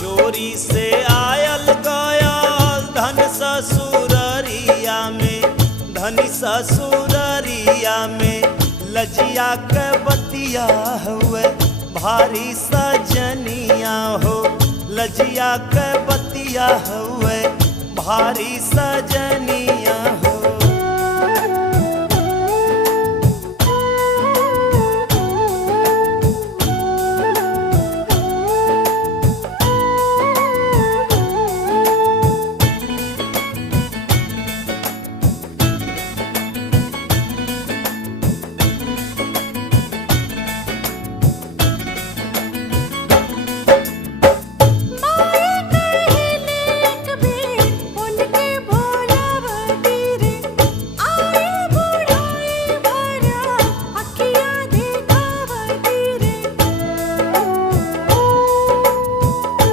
चोरी से आयल गयल धन ससुररिया में, धनी ससुररिया में लजिया के बतिया हुए भारी सजनिया हो, लजिया के बतिया हुए भारी सजनिया।